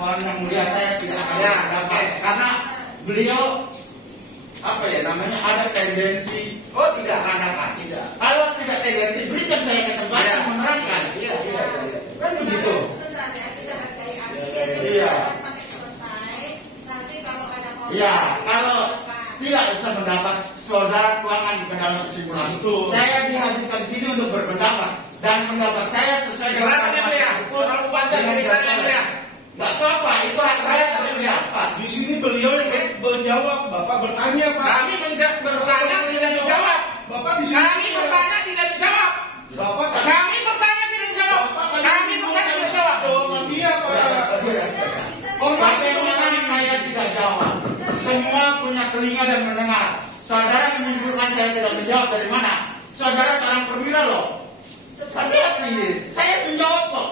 mohon yang mulia saya tidak akan dapat karena beliau ada tendensi. Oh tidak akan dapat, tidak. Kalau tidak tendensi, berikan saya kesempatan menerangkan. Iya. Kan begitu. Iya. Iya, kalau tidak bisa mendapat saudara tuangkan ke dalam kesimpulan itu. Saya dihadirkan sini untuk berpendapat dan pendapat saya sesuai dengan Kalau panjang ceritanya. Nggak apa-apa, itu hak saya berpendapat. Di sini beliau yang menjawab, Bapak bertanya, Pak. Kami bertanya tidak dijawab. Bapak di sini. Kami bertanya tidak dijawab. Bapak Kami bertanya tidak dijawab. Kami bertanya tidak dijawab. jawaban dia, Pak. Bagaimana saya tidak jawab? Semua punya telinga dan mendengar. Saudara menyimpulkan saya tidak menjawab dari mana? Saudara seorang perwira loh. Hati-hati, saya menjawab kok.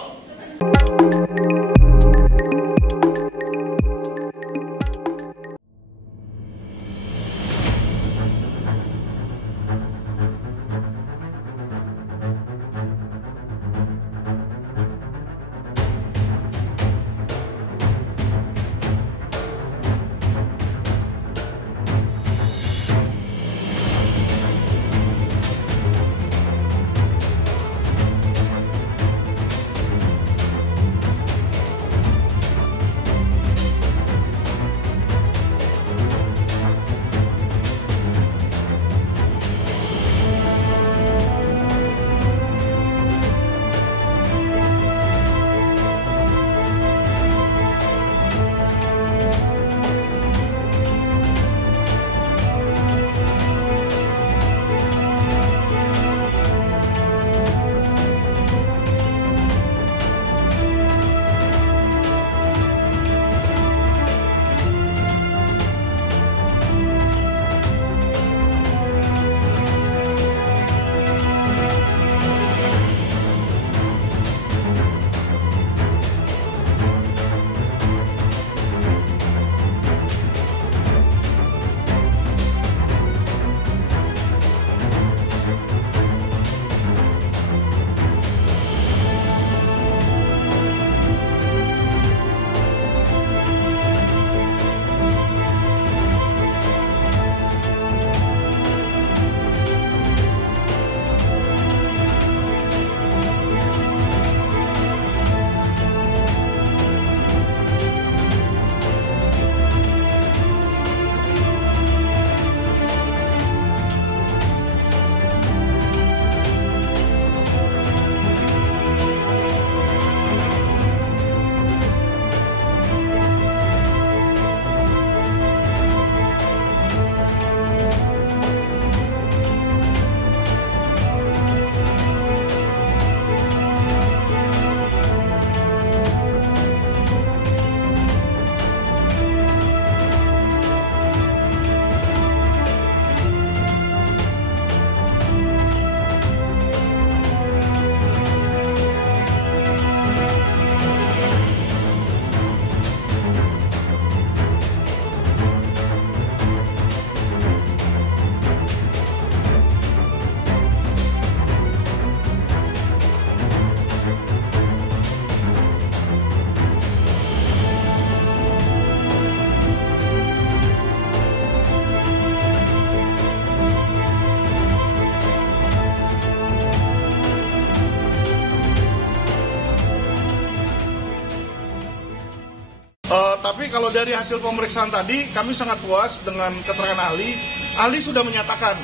Tapi kalau dari hasil pemeriksaan tadi, kami sangat puas dengan keterangan ahli. Ahli sudah menyatakan,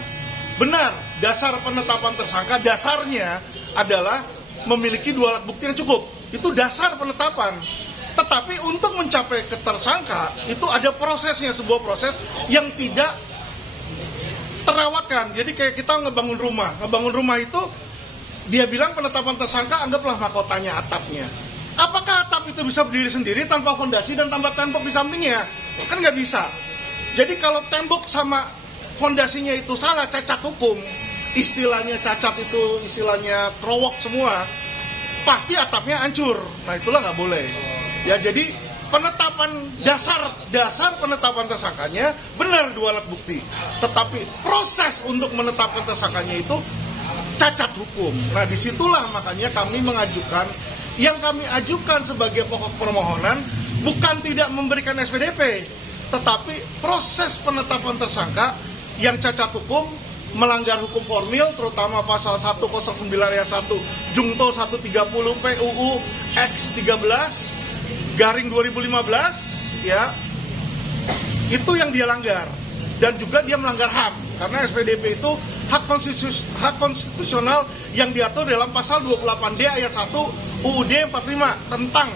benar, dasar penetapan tersangka, dasarnya adalah memiliki 2 alat bukti yang cukup. Itu dasar penetapan. Tetapi untuk mencapai ke tersangka, itu ada prosesnya, sebuah proses yang tidak terawatkan. Jadi kayak kita ngebangun rumah. Ngebangun rumah itu, dia bilang penetapan tersangka, anggaplah mahkotanya, atapnya. Apakah atap itu bisa berdiri sendiri tanpa fondasi dan tanpa tembok di sampingnya? Kan nggak bisa. Jadi kalau tembok sama fondasinya itu salah, cacat hukum, istilahnya cacat itu, istilahnya krowok semua, pasti atapnya hancur. Nah itulah nggak boleh. Ya jadi penetapan dasar penetapan tersangkanya benar 2 alat bukti. Tetapi proses untuk menetapkan tersangkanya itu cacat hukum. Nah disitulah makanya kami mengajukan, yang kami ajukan sebagai pokok permohonan bukan tidak memberikan SPDP, tetapi proses penetapan tersangka yang cacat hukum, melanggar hukum formil, terutama pasal 109 ayat 1 Jungto 130 PUU X 13 garing 2015, ya, itu yang dia langgar. Dan juga dia melanggar HAM, karena SPDP itu hak konstitusional yang diatur dalam pasal 28D ayat 1 UUD 45 tentang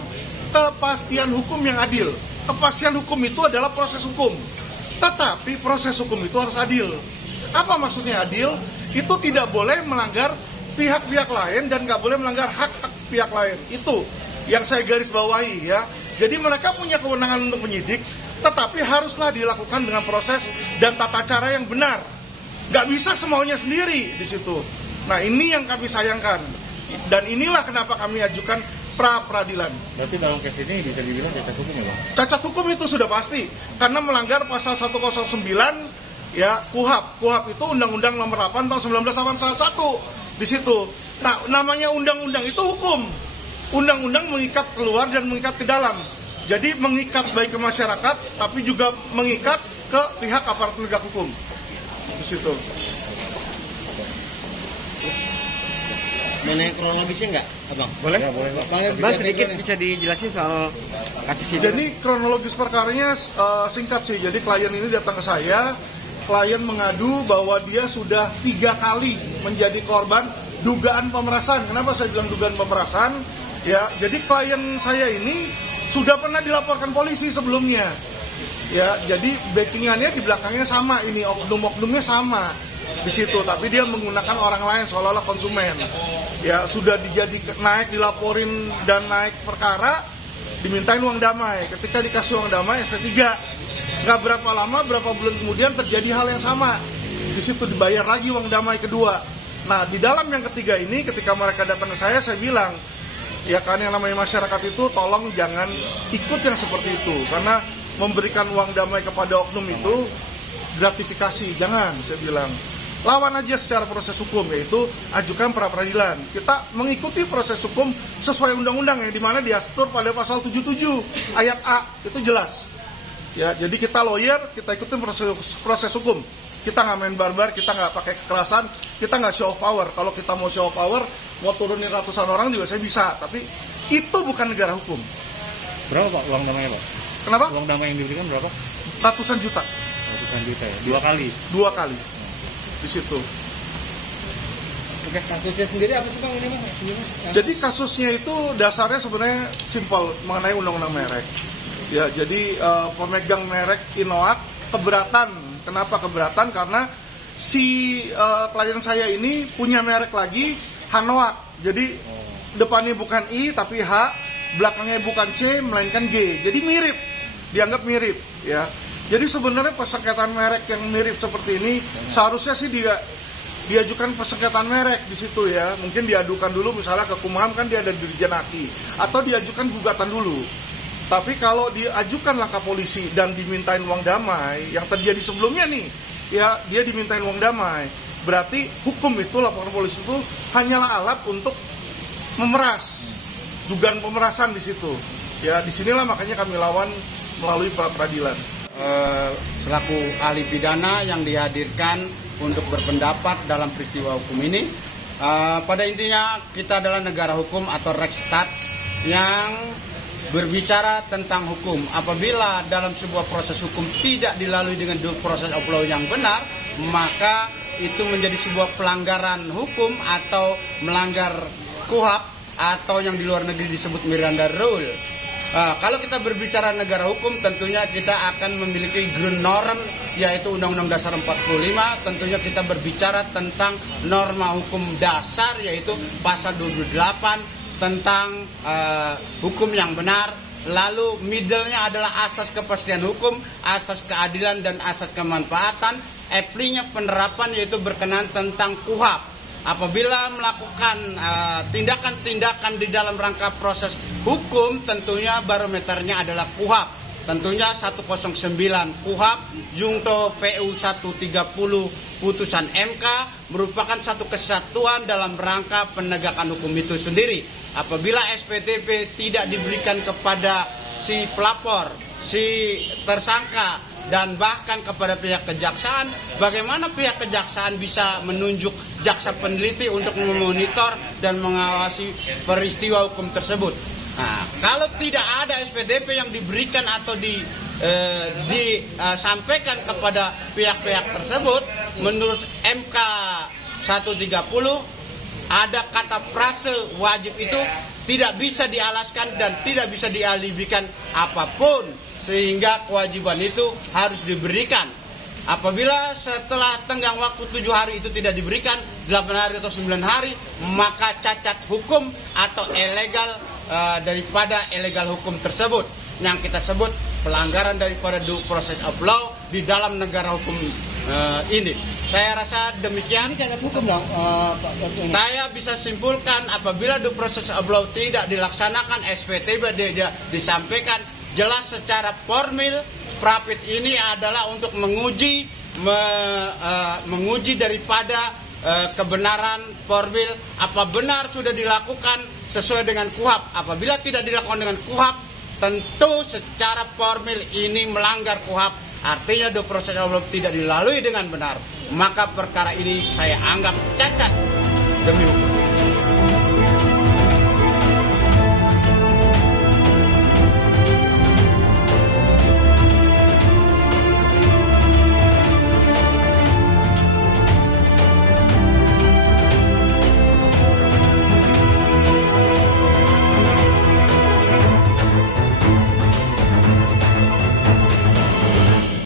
kepastian hukum yang adil. Kepastian hukum itu adalah proses hukum, tetapi proses hukum itu harus adil. Apa maksudnya adil? Itu tidak boleh melanggar pihak-pihak lain dan nggak boleh melanggar hak-hak pihak lain. Itu yang saya garis bawahi, ya. Jadi mereka punya kewenangan untuk menyidik, tetapi haruslah dilakukan dengan proses dan tata cara yang benar. Nggak bisa semaunya sendiri di situ. Nah, ini yang kami sayangkan. Dan inilah kenapa kami ajukan pra-peradilan. Berarti dalam case ini bisa dibilang cacat hukum ya, Bang? Cacat hukum itu sudah pasti, karena melanggar pasal 109 ya KUHAP. KUHAP itu Undang-Undang Nomor 8 tahun 1981 di situ. Nah, namanya undang-undang itu hukum. Undang-undang mengikat keluar dan mengikat ke dalam. Jadi mengikat baik ke masyarakat, tapi juga mengikat ke pihak aparat penegak hukum. Di situ. Mengenai kronologisnya nggak, Abang? Boleh? Ya, boleh. Bang, sedikit bisa dijelasin soal kasus ini. Jadi kronologis perkaranya singkat sih. Jadi klien ini datang ke saya, klien mengadu bahwa dia sudah 3 kali menjadi korban dugaan pemerasan. Kenapa saya bilang dugaan pemerasan? Ya, jadi klien saya ini sudah pernah dilaporkan polisi sebelumnya. Ya, jadi backingannya di belakangnya sama, ini oknum-oknumnya sama di situ, tapi dia menggunakan orang lain seolah-olah konsumen. Ya, sudah naik dilaporin dan naik perkara, dimintain uang damai. Ketika dikasih uang damai SP3, nggak berapa lama, berapa bulan kemudian terjadi hal yang sama. Di situ dibayar lagi uang damai kedua. Nah, di dalam yang ketiga ini, ketika mereka datang ke saya bilang, ya kan, yang namanya masyarakat itu tolong jangan ikut yang seperti itu, karena memberikan uang damai kepada oknum itu gratifikasi, jangan, saya bilang. Lawan aja secara proses hukum, yaitu ajukan pra-peradilan. Kita mengikuti proses hukum sesuai undang-undang yang dimana diatur pada pasal 77 ayat A, itu jelas. Ya, jadi kita lawyer, kita ikutin proses hukum. Kita nggak main barbar, kita nggak pakai kekerasan, kita nggak show of power. Kalau kita mau show of power, mau turunin ratusan orang juga saya bisa, tapi itu bukan negara hukum. Berapa, Pak, uang damainya, Pak? Kenapa? Uang damai yang diberikan berapa? Ratusan juta. Ratusan juta ya? 2 kali? 2 kali. Di situ. Oke, kasusnya sendiri apa sih, Bang, ini, Bang? Jadi kasusnya itu dasarnya sebenarnya simpel mengenai undang-undang merek. Ya, jadi pemegang merek Inoak keberatan. Kenapa keberatan? Karena si klien saya ini punya merek lagi, Hanoak. Jadi depannya bukan I tapi H, belakangnya bukan C melainkan G. Jadi mirip, dianggap mirip, ya. Jadi sebenarnya persengketaan merek yang mirip seperti ini seharusnya sih diajukan persengketaan merek di situ, ya. Mungkin diadukan dulu misalnya ke Kumham, kan dia ada Dirjen Aki, atau diajukan gugatan dulu. Tapi kalau diajukan langkah polisi dan dimintain uang damai, yang terjadi sebelumnya nih, ya, dia dimintain uang damai, berarti hukum itu, laporan polisi itu hanyalah alat untuk memeras, dugaan pemerasan di situ. Ya, disinilah makanya kami lawan melalui pra-peradilan. Selaku ahli pidana yang dihadirkan untuk berpendapat dalam peristiwa hukum ini, pada intinya kita adalah negara hukum atau Rechtsstaat yang berbicara tentang hukum. Apabila dalam sebuah proses hukum tidak dilalui dengan due process of law yang benar, maka itu menjadi sebuah pelanggaran hukum atau melanggar KUHAP atau yang di luar negeri disebut Miranda Rule. Kalau kita berbicara negara hukum, tentunya kita akan memiliki ground norm, yaitu Undang-Undang Dasar 45. Tentunya kita berbicara tentang norma hukum dasar, yaitu pasal 28 tentang hukum yang benar. Lalu middle-nya adalah asas kepastian hukum, asas keadilan, dan asas kemanfaatan. Apply-nya penerapan, yaitu berkenaan tentang KUHAP. Apabila melakukan tindakan-tindakan di dalam rangka proses hukum, tentunya barometernya adalah KUHAP. Tentunya 109 KUHAP Jungto PU 130 putusan MK merupakan satu kesatuan dalam rangka penegakan hukum itu sendiri. Apabila SPDP tidak diberikan kepada si pelapor, si tersangka, dan bahkan kepada pihak kejaksaan, bagaimana pihak kejaksaan bisa menunjuk jaksa peneliti untuk memonitor dan mengawasi peristiwa hukum tersebut. Nah, kalau tidak ada SPDP yang diberikan atau disampaikan kepada pihak-pihak tersebut, menurut MK 130 ada kata frase wajib itu tidak bisa dialaskan dan tidak bisa dialibikan apapun, sehingga kewajiban itu harus diberikan. Apabila setelah tenggang waktu 7 hari itu tidak diberikan, 8 hari atau 9 hari, maka cacat hukum atau ilegal daripada illegal hukum tersebut, yang kita sebut pelanggaran daripada due process of law di dalam negara hukum ini. Saya rasa demikian. Ini cacat hukum dong, Pak Ketua. Saya bisa simpulkan apabila due process of law tidak dilaksanakan, SPT disampaikan jelas secara formil, Prapit ini adalah untuk menguji daripada kebenaran formil, apa benar sudah dilakukan sesuai dengan KUHP. Apabila tidak dilakukan dengan KUHP, tentu secara formil ini melanggar KUHP, artinya due process of law tidak dilalui dengan benar, maka perkara ini saya anggap cacat demi hukum.